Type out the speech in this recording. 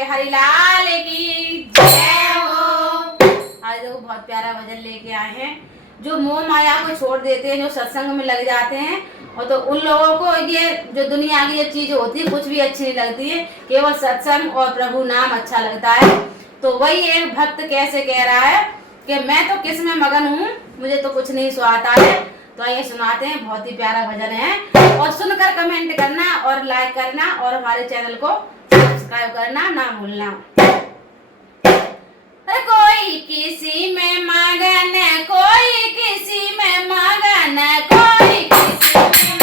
बिहारी लाल की जय हो। आज देखो बहुत प्यारा भजन लेके आए हैं। जो मोह माया को छोड़ देते हैं, जो सत्संग में लग जाते हैं, और तो उन लोगों को ये जो दुनिया की जो चीज होती है कुछ भी अच्छी नहीं लगती है, केवल सत्संग और प्रभु नाम अच्छा लगता है। तो वही एक भक्त कैसे कह रहा है कि मैं तो किस में मगन हूँ, मुझे तो कुछ नहीं सुहाता है। तो आइए सुनाते हैं, बहुत ही प्यारा भजन है। और सुनकर कमेंट करना और लाइक करना और हमारे चैनल को सब्सक्राइब करना ना भूलना। कोई किसी में मगन, कोई किसी में मगन, कोई किसी में